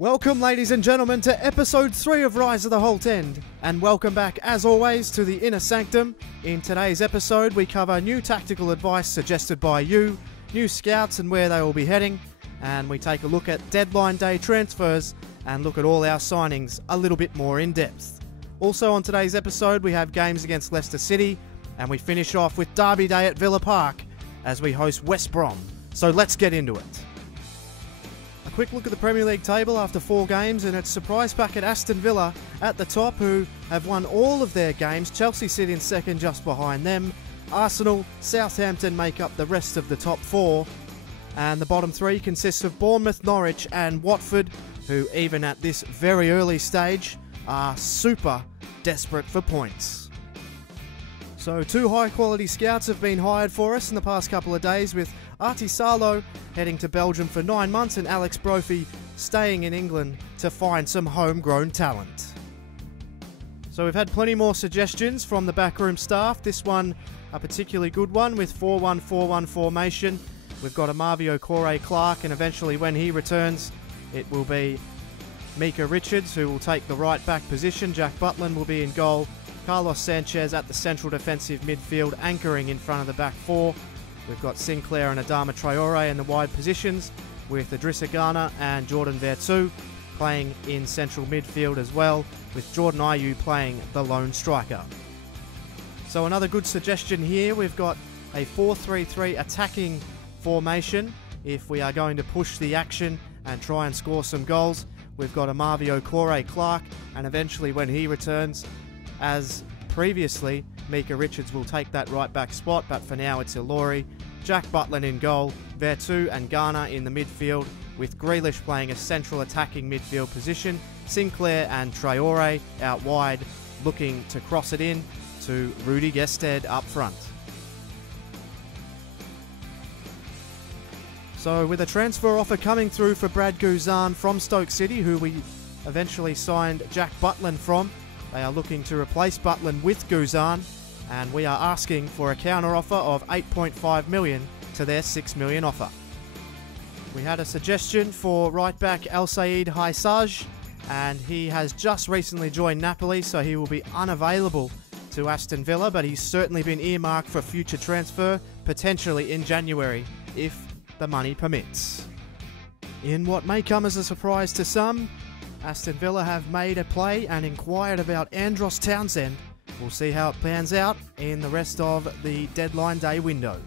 Welcome, ladies and gentlemen, to episode 3 of Rise of the Holte End, and welcome back, as always, to the Inner Sanctum. In today's episode, we cover new tactical advice suggested by you, new scouts and where they will be heading, and we take a look at deadline day transfers and look at all our signings a little bit more in depth. Also on today's episode, we have games against Leicester City, and we finish off with Derby Day at Villa Park as we host West Brom. So let's get into it. A quick look at the Premier League table after 4 games, and it's surprise packet Aston Villa at the top, who have won all of their games. Chelsea sit in second just behind them. Arsenal, Southampton make up the rest of the top 4. And the bottom 3 consists of Bournemouth, Norwich and Watford, who even at this very early stage are super desperate for points. So 2 high quality scouts have been hired for us in the past couple of days, with Artie Sarlo heading to Belgium for 9 months and Alex Brophy staying in England to find some homegrown talent. So we've had plenty more suggestions from the backroom staff. This one a particularly good one with 4-1-4-1 formation. We've got Amavio Corey-Clark, and eventually when he returns it will be Micah Richards who will take the right back position. Jack Butland will be in goal. Carlos Sanchez at the central defensive midfield, anchoring in front of the back 4. We've got Sinclair and Adama Traore in the wide positions, with Idrissa Gana and Jordan Veretout playing in central midfield as well, with Jordan Ayew playing the lone striker. So another good suggestion here, we've got a 4-3-3 attacking formation if we are going to push the action and try and score some goals. We've got Amavio Corey-Clark, and eventually when he returns, as previously, Micah Richards will take that right back spot, but for now it's Ilori. Jack Butland in goal, Veretout and Gana in the midfield, with Grealish playing a central attacking midfield position, Sinclair and Traore out wide looking to cross it in to Rudy Gested up front. So with a transfer offer coming through for Brad Guzan from Stoke City, who we eventually signed Jack Butland from, they are looking to replace Butland with Guzan, and we are asking for a counter offer of 8.5 million to their 6 million offer. We had a suggestion for right back El Said Haisaj, and he has just recently joined Napoli, so he will be unavailable to Aston Villa, but he's certainly been earmarked for future transfer, potentially in January, if the money permits. In what may come as a surprise to some, Aston Villa have made a play and inquired about Andros Townsend. We'll see how it pans out in the rest of the deadline day window.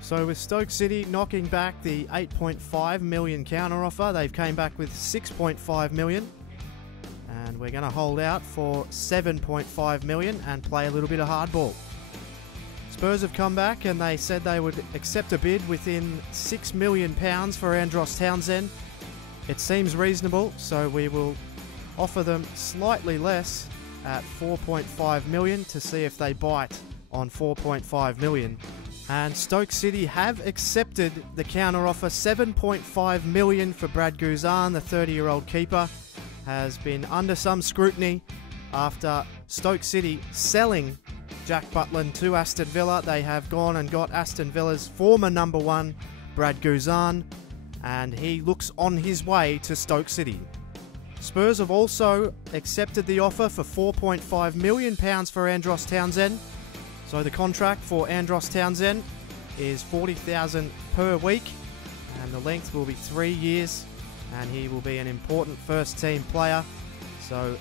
So with Stoke City knocking back the 8.5 million counter offer, they've came back with 6.5 million. And we're going to hold out for 7.5 million and play a little bit of hardball. Spurs have come back and they said they would accept a bid within £6 million for Andros Townsend. It seems reasonable, so we will offer them slightly less at 4.5 million to see if they bite on 4.5 million. And Stoke City have accepted the counter offer. 7.5 million for Brad Guzan, the 30-year-old keeper, has been under some scrutiny after Stoke City selling Jack Butland to Aston Villa. They have gone and got Aston Villa's former number 1, Brad Guzan, and he looks on his way to Stoke City. Spurs have also accepted the offer for £4.5 million for Andros Townsend. So the contract for Andros Townsend is $40,000 per week, and the length will be 3 years, and he will be an important first team player. So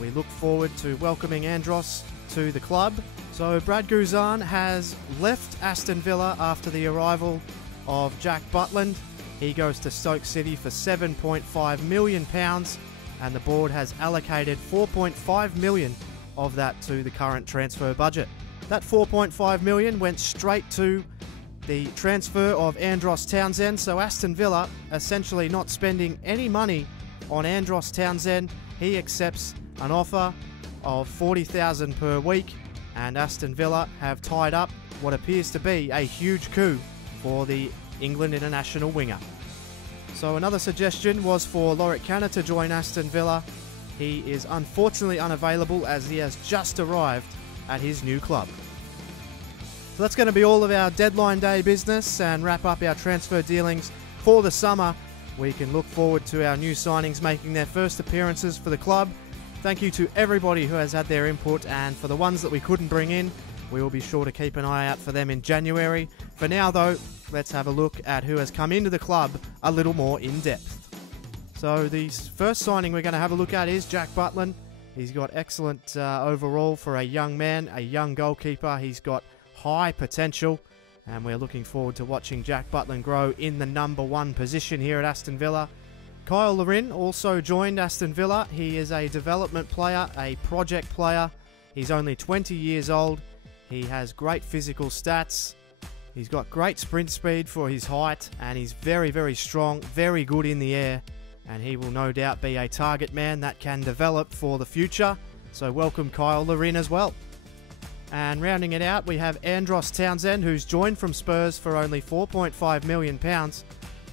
we look forward to welcoming Andros to the club. So Brad Guzan has left Aston Villa after the arrival of Jack Butland. He goes to Stoke City for £7.5 million, and the board has allocated 4.5 million of that to the current transfer budget. That 4.5 million went straight to the transfer of Andros Townsend, so Aston Villa essentially not spending any money on Andros Townsend. He accepts an offer of $40,000 per week, and Aston Villa have tied up what appears to be a huge coup for the England international winger. So another suggestion was for Lorik Cana to join Aston Villa. He is unfortunately unavailable as he has just arrived at his new club. So that's going to be all of our deadline day business and wrap up our transfer dealings for the summer. we can look forward to our new signings making their first appearances for the club. Thank you to everybody who has had their input, and for the ones that we couldn't bring in, we will be sure to keep an eye out for them in January. For now though, let's have a look at who has come into the club a little more in depth. So the first signing we're going to have a look at is Jack Butland. He's got excellent overall for a young man, a young goalkeeper. He's got high potential, and we're looking forward to watching Jack Butland grow in the number 1 position here at Aston Villa. Kyle Larin also joined Aston Villa. He is a development player, a project player. He's only 20 years old. He has great physical stats. He's got great sprint speed for his height, and he's very, very strong, very good in the air. And he will no doubt be a target man that can develop for the future. So welcome Kyle Larin as well. And rounding it out, we have Andros Townsend, who's joined from Spurs for only £4.5 million.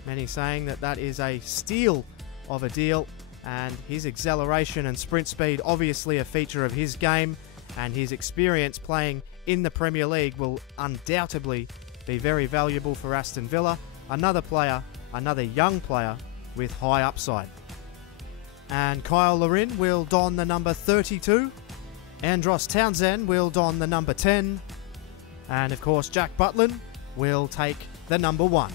Many saying that that is a steal of a deal, and his acceleration and sprint speed obviously a feature of his game, and his experience playing in the Premier League will undoubtedly be very valuable for Aston Villa. Another player, another young player with high upside. And Kyle Larin will don the number 32. Andros Townsend will don the number 10. And of course Jack Butland will take the number 1.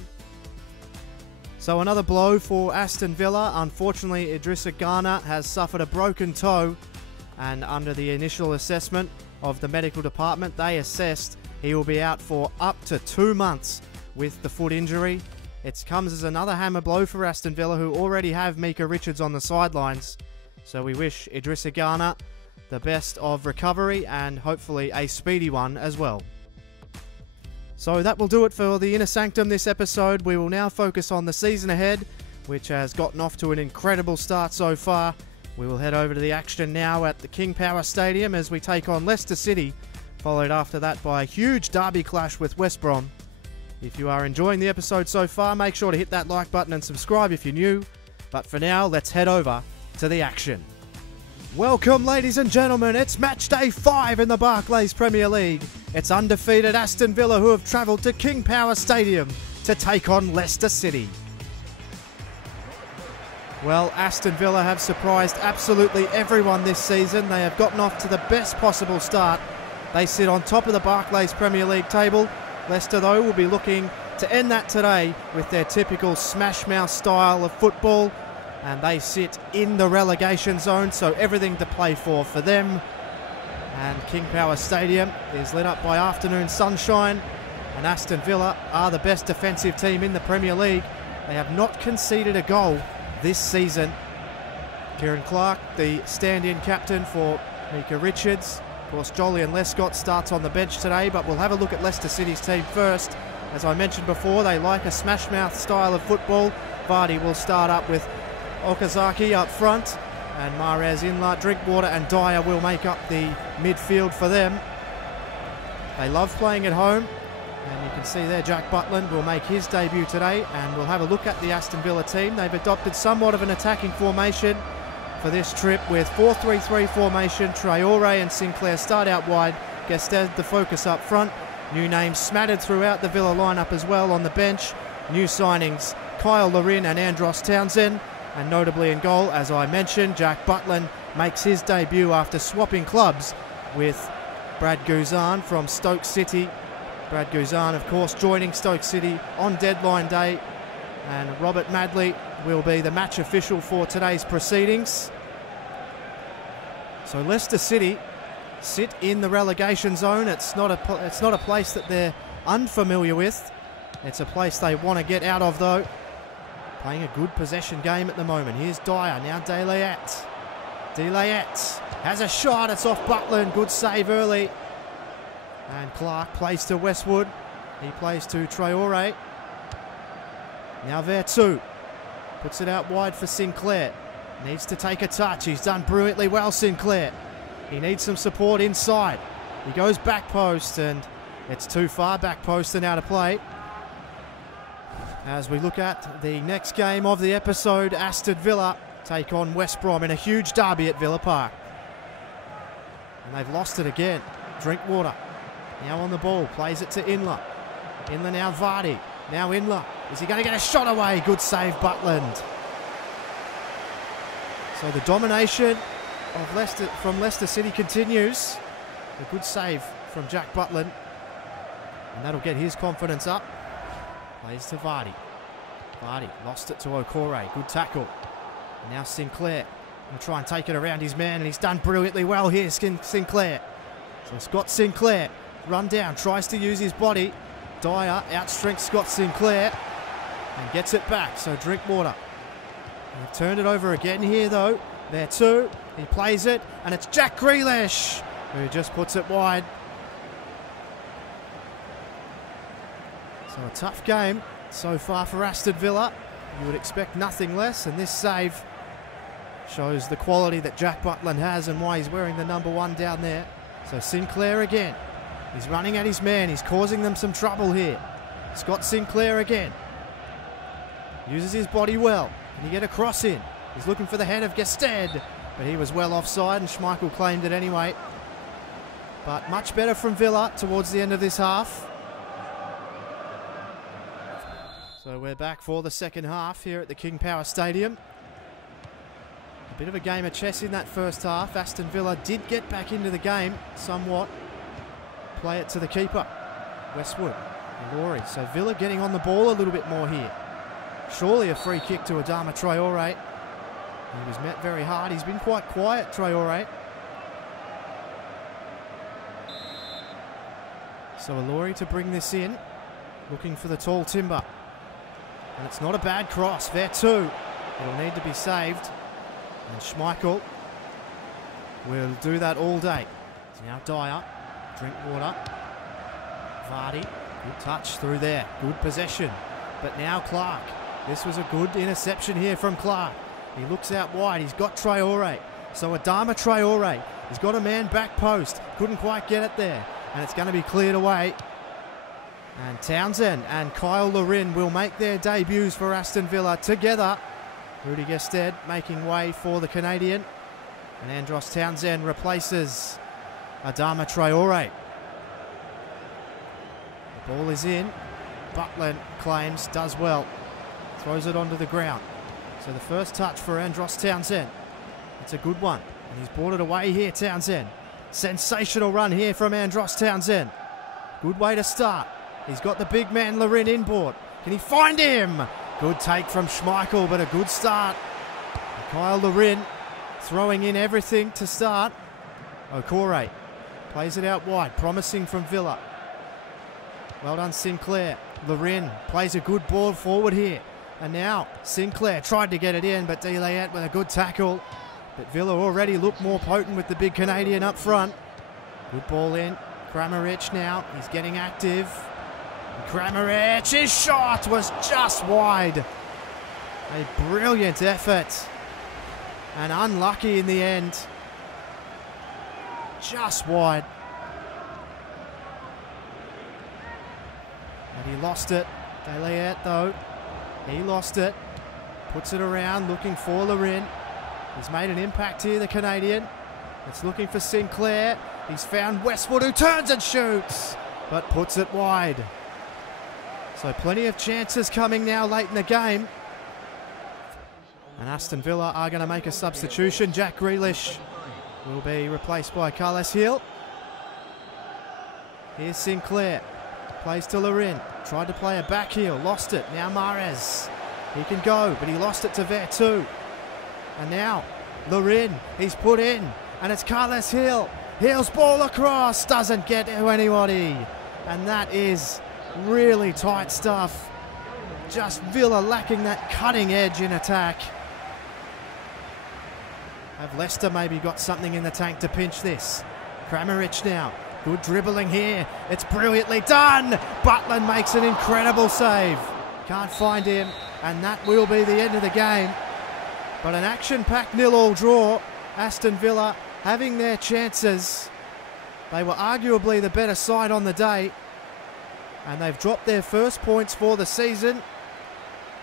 So another blow for Aston Villa. Unfortunately, Idrissa Gana has suffered a broken toe, and under the initial assessment of the medical department, they assessed he will be out for up to 2 months with the foot injury. It comes as another hammer blow for Aston Villa, who already have Mika Richards on the sidelines. So we wish Idrissa Gana the best of recovery, and hopefully a speedy one as well. So that will do it for the Inner Sanctum this episode. We will now focus on the season ahead, which has gotten off to an incredible start so far. We will head over to the action now at the King Power Stadium as we take on Leicester City, followed after that by a huge derby clash with West Brom. If you are enjoying the episode so far, make sure to hit that like button and subscribe if you're new. But for now, let's head over to the action. Welcome, ladies and gentlemen. It's match day 5 in the Barclays Premier League. It's undefeated Aston Villa who have travelled to King Power Stadium to take on Leicester City. Well, Aston Villa have surprised absolutely everyone this season. They have gotten off to the best possible start. They sit on top of the Barclays Premier League table. Leicester, though, will be looking to end that today with their typical smash-mouth style of football, and they sit in the relegation zone, so everything to play for them. And King Power Stadium is lit up by afternoon sunshine, and Aston Villa are the best defensive team in the Premier League. They have not conceded a goal this season. Kieran Clark, the stand-in captain for Mika Richards. Of course, Jolyon Lescott starts on the bench today, but we'll have a look at Leicester City's team first. As I mentioned before, they like a smash-mouth style of football. Vardy will start up with Okazaki up front, and Mahrez, Inla, Drinkwater and Dyer will make up the midfield for them. They love playing at home, and you can see there Jack Butland will make his debut today, and we'll have a look at the Aston Villa team. They've adopted somewhat of an attacking formation for this trip with 4-3-3 formation. Traore and Sinclair start out wide, Gested the focus up front. New names smattered throughout the Villa lineup as well on the bench. New signings Kyle Larin and Andros Townsend, and notably in goal, as I mentioned, Jack Butland makes his debut after swapping clubs with Brad Guzan from Stoke City. Brad Guzan, of course, joining Stoke City on deadline day, and Robert Madley will be the match official for today's proceedings. So Leicester City sit in the relegation zone. It's not a place that they're unfamiliar with. It's a place they want to get out of, though. Playing a good possession game at the moment. Here's Dyer, now De Layet has a shot, it's off Butland, good save early. And Clark plays to Westwood. He plays to Traore. Now Vertu puts it out wide for Sinclair. Needs to take a touch. He's done brilliantly well, Sinclair. He needs some support inside. He goes back post, and it's too far back post and out of play. As we look at the next game of the episode, Aston Villa take on West Brom in a huge derby at Villa Park. And they've lost it again. Drinkwater now on the ball, plays it to Inla. Inla now Vardy, now Inla. Is he going to get a shot away? Good save, Butland. So the domination of from Leicester City continues. A good save from Jack Butland. And that'll get his confidence up. Plays to Vardy. Vardy lost it to Okore. Good tackle. And now Sinclair will try and take it around his man, and he's done brilliantly well here, Sinclair. So Scott Sinclair, run down, tries to use his body. Dyer outstrengths Scott Sinclair and gets it back. So Drinkwater. They've turned it over again here though. There too. He plays it, and it's Jack Grealish who just puts it wide. So a tough game so far for Aston Villa. You would expect nothing less, and this save shows the quality that Jack Butland has and why he's wearing the number 1 down there. So Sinclair again. He's running at his man. He's causing them some trouble here. Scott Sinclair again. Uses his body well. Can he get a cross in? He's looking for the head of Gested, but he was well offside and Schmeichel claimed it anyway. But much better from Villa towards the end of this half. So we're back for the second half here at the King Power Stadium. A bit of a game of chess in that first half. Aston Villa did get back into the game somewhat. Play it to the keeper, Westwood and Laurie. So Villa getting on the ball a little bit more here. Surely a free kick to Adama Traore. He was met very hard. He's been quite quiet, Traore. So Laurie to bring this in, looking for the tall timber. And it's not a bad cross. There too. It'll need to be saved. And Schmeichel will do that all day. It's now Dyer. Drinkwater. Vardy. Good touch through there. Good possession. But now Clark. This was a good interception here from Clark. He looks out wide. He's got Traore. So Adama Traore. He's got a man back post. Couldn't quite get it there. And it's going to be cleared away. And Townsend and Kyle Larin will make their debuts for Aston Villa together. Rudy Gested making way for the Canadian. And Andros Townsend replaces Adama Traore. The ball is in. Butland claims, does well. Throws it onto the ground. So the first touch for Andros Townsend. It's a good one. And he's brought it away here, Townsend. Sensational run here from Andros Townsend. Good way to start. He's got the big man Larin inboard. Can he find him? Good take from Schmeichel, but a good start. Kyle Larin throwing in everything to start. Okore plays it out wide, promising from Villa. Well done, Sinclair. Larin plays a good ball forward here. And now Sinclair tried to get it in, but Delayette with a good tackle. But Villa already look more potent with the big Canadian up front. Good ball in. Kramaric now. He's getting active. Kramaric, his shot was just wide. A brilliant effort. And unlucky in the end. Just wide. And he lost it. Delayette though. He lost it. Puts it around, looking for Larin. He's made an impact here, the Canadian. It's looking for Sinclair. He's found Westwood, who turns and shoots, but puts it wide. So plenty of chances coming now late in the game. And Aston Villa are going to make a substitution. Jack Grealish will be replaced by Carles Hill. Here's Sinclair. Plays to Larin. Tried to play a back heel. Lost it. Now Mahrez. He can go, but he lost it to Vertu. And now Larin. He's put in. And it's Carles Hill. Hill's ball across. Doesn't get to anybody. And that is really tight stuff. Just Villa lacking that cutting edge in attack. Have Leicester maybe got something in the tank to pinch this? Kramaric now. Good dribbling here. It's brilliantly done. Butland makes an incredible save. Can't find him. And that will be the end of the game. But an action-packed 0-0 draw. Aston Villa having their chances. They were arguably the better side on the day. And they've dropped their first points for the season.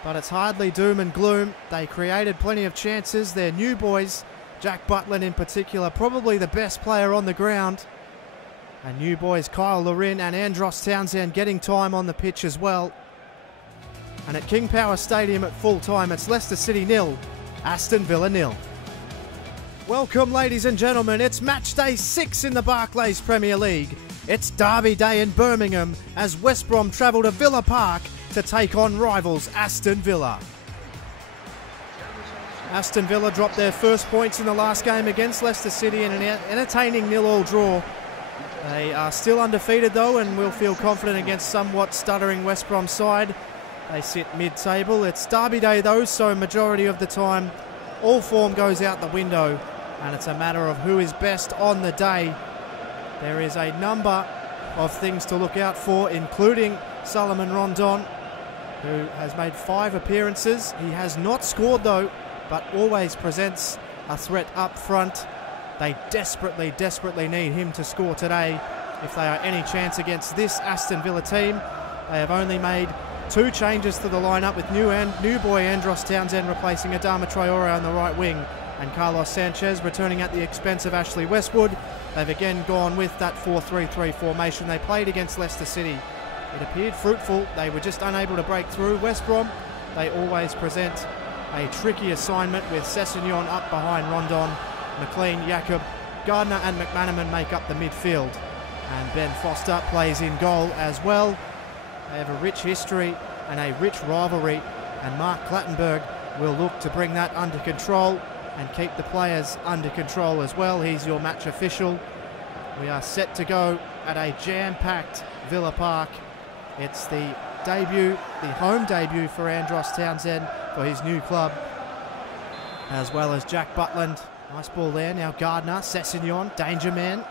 But it's hardly doom and gloom. They created plenty of chances. Their new boys, Jack Butland in particular, probably the best player on the ground. And new boys Kyle Larin and Andros Townsend getting time on the pitch as well. And at King Power Stadium at full time, it's Leicester City 0, Aston Villa 0. Welcome, ladies and gentlemen. It's match day 6 in the Barclays Premier League. It's Derby Day in Birmingham as West Brom travel to Villa Park to take on rivals Aston Villa. Aston Villa dropped their first points in the last game against Leicester City in an entertaining 0-0 draw. They are still undefeated though, and will feel confident against somewhat stuttering West Brom side. They sit mid-table. It's Derby Day though, so majority of the time all form goes out the window, and it's a matter of who is best on the day. There is a number of things to look out for, including Salomon Rondon, who has made 5 appearances. He has not scored though, but always presents a threat up front. They desperately, desperately need him to score today if they are any chance against this Aston Villa team. They have only made 2 changes to the lineup, with new boy Andros Townsend replacing Adama Traore on the right wing and Carlos Sanchez returning at the expense of Ashley Westwood. They've again gone with that 4-3-3 formation they played against Leicester City. It appeared fruitful. They were just unable to break through. West Brom, they always present a tricky assignment with Sessegnon up behind Rondon. McLean, Jacob, Gardner and McManaman make up the midfield. And Ben Foster plays in goal as well. They have a rich history and a rich rivalry, and Mark Clattenburg will look to bring that under control and keep the players under control as well. He's your match official. We are set to go at a jam-packed Villa Park. It's the debut, the home debut for Andros Townsend for his new club, as well as Jack Butland. Nice ball there. Now Gardner, Sessegnon, danger man.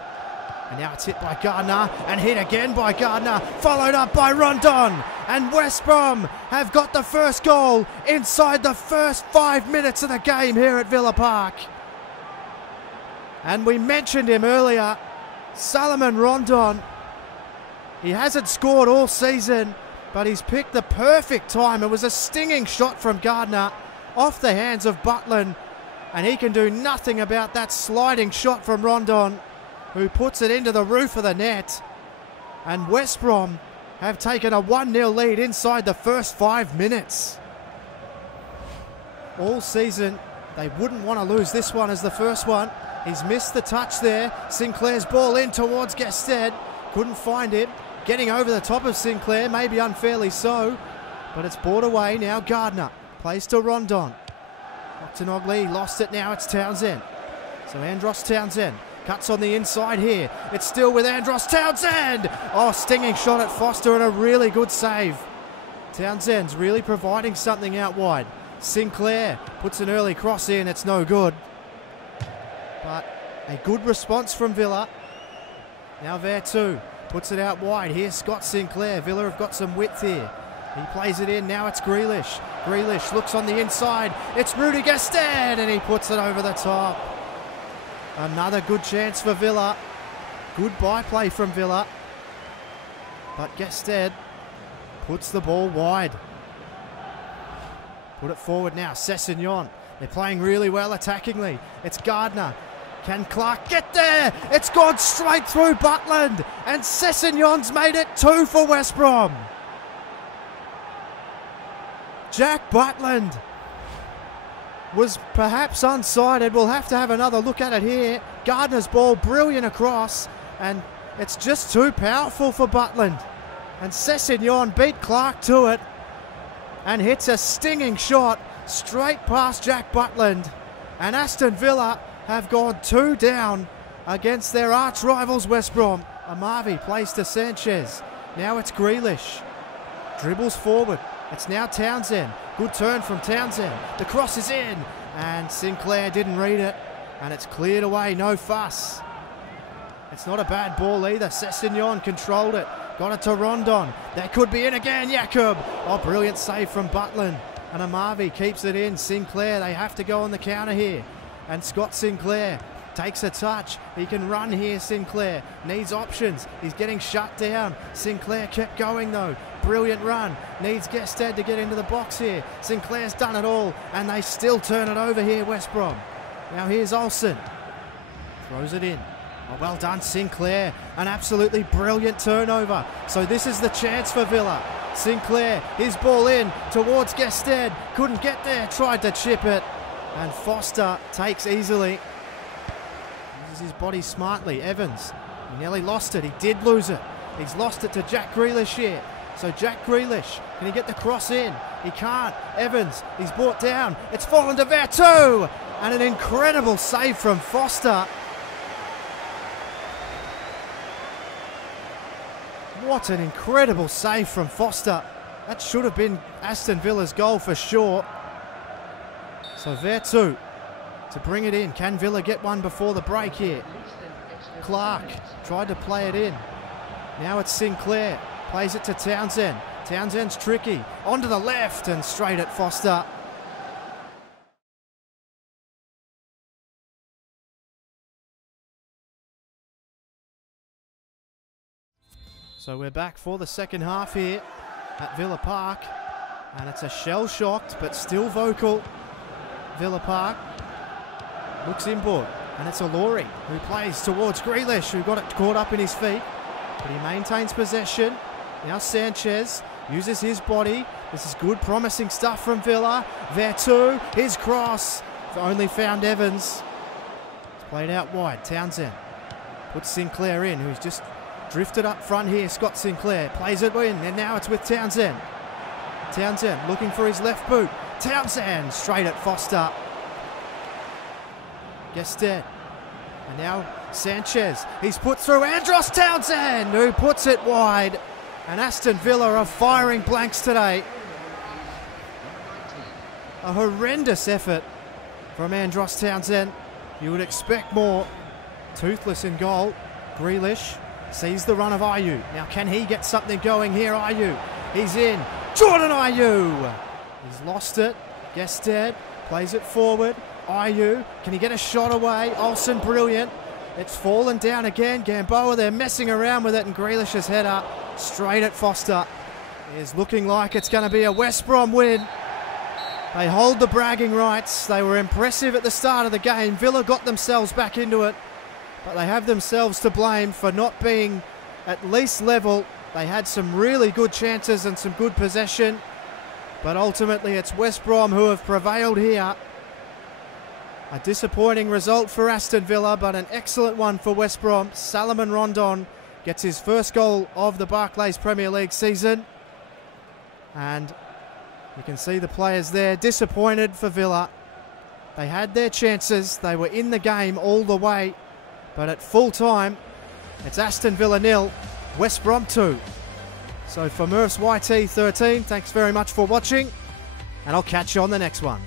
And now it's hit by Gardner and hit again by Gardner, followed up by Rondon. And West Brom have got the first goal inside the first 5 minutes of the game here at Villa Park. And we mentioned him earlier, Salomon Rondon. He hasn't scored all season, but he's picked the perfect time. It was a stinging shot from Gardner off the hands of Butland, and he can do nothing about that sliding shot from Rondon, who puts it into the roof of the net. And West Brom have taken a 1-0 lead inside the first 5 minutes. All season, they wouldn't want to lose this one as the first one. He's missed the touch there. Sinclair's ball in towards Gested. Couldn't find him. Getting over the top of Sinclair, maybe unfairly so, but it's brought away now. Gardner plays to Rondon. Octonoglu lost it, now it's Townsend. So Andros Townsend cuts on the inside here. It's still with Andros Townsend. Oh, stinging shot at Foster and a really good save. Townsend's really providing something out wide. Sinclair puts an early cross in. It's no good. But a good response from Villa. Now Vertu puts it out wide. Here's Scott Sinclair. Villa have got some width here. He plays it in. Now it's Grealish. Grealish looks on the inside. It's Rudy Gested, and he puts it over the top. Another good chance for Villa. Good byplay from Villa. But Gested puts the ball wide. Put it forward now. Sessegnon. They're playing really well attackingly. It's Gardner. Can Clark get there? It's gone straight through Butland. And Sessegnon's made it 2 for West Brom. Jack Butland was perhaps unsighted. We'll have to have another look at it here. Gardner's ball, brilliant across, and it's just too powerful for Butland. And Sessegnon beat Clark to it and hits a stinging shot straight past Jack Butland. And Aston Villa have gone 2 down against their arch rivals West Brom. Amavi plays to Sanchez. Now it's Grealish. Dribbles forward. It's now Townsend. Good turn from Townsend. The cross is in, and Sinclair didn't read it, and it's cleared away. No fuss. It's not a bad ball either. Sessegnon controlled it. Got it to Rondon. That could be in again. Jacob. Oh, brilliant save from Butland. And Amavi keeps it in. Sinclair, they have to go on the counter here. And Scott Sinclair takes a touch. He can run here, Sinclair. Needs options. He's getting shut down. Sinclair kept going though. Brilliant run. Needs Gested to get into the box here. Sinclair's done it all, and they still turn it over here, West Brom. Now here's Olsen. Throws it in. Oh, well done, Sinclair. An absolutely brilliant turnover. So this is the chance for Villa. Sinclair, his ball in towards Gested. Couldn't get there, tried to chip it. And Foster takes easily. Uses his body smartly. Evans, he nearly lost it. He did lose it. He's lost it to Jack Grealish here. So Jack Grealish, can he get the cross in? He can't. Evans, he's brought down. It's fallen to Vertu. And an incredible save from Foster. What an incredible save from Foster. That should have been Aston Villa's goal for sure. So Vertu to bring it in. Can Villa get one before the break here? Clark tried to play it in. Now it's Sinclair. Plays it to Townsend. Townsend's tricky. Onto the left and straight at Foster. So we're back for the second half here at Villa Park. And it's a shell-shocked but still vocal Villa Park. Looks inboard. And it's Olori who plays towards Grealish, who got it caught up in his feet. But he maintains possession. Now Sanchez uses his body. This is good, promising stuff from Villa. Vertu, his cross. Only found Evans. It's played out wide. Townsend puts Sinclair in, who's just drifted up front here. Scott Sinclair plays it in, and now it's with Townsend. Townsend looking for his left boot. Townsend straight at Foster. Gested. And now Sanchez. He's put through Andros Townsend, who puts it wide. And Aston Villa are firing blanks today. A horrendous effort from Andros Townsend. You would expect more. Toothless in goal. Grealish sees the run of Ayew. Now can he get something going here? Ayew. He's in. Jordan Ayew. He's lost it. Gested plays it forward. Ayew. Can he get a shot away? Olsen brilliant. It's fallen down again. Gamboa, they're messing around with it, and Grealish's header straight at Foster. It's looking like it's going to be a West Brom win. They hold the bragging rights. They were impressive at the start of the game. Villa got themselves back into it, but they have themselves to blame for not being at least level. They had some really good chances and some good possession, but ultimately it's West Brom who have prevailed here. A disappointing result for Aston Villa, but an excellent one for West Brom. Salomon Rondon gets his first goal of the Barclays Premier League season. And you can see the players there disappointed for Villa. They had their chances. They were in the game all the way. But at full time, it's Aston Villa 0, West Brom 2. So for Murph's YT13, thanks very much for watching. And I'll catch you on the next one.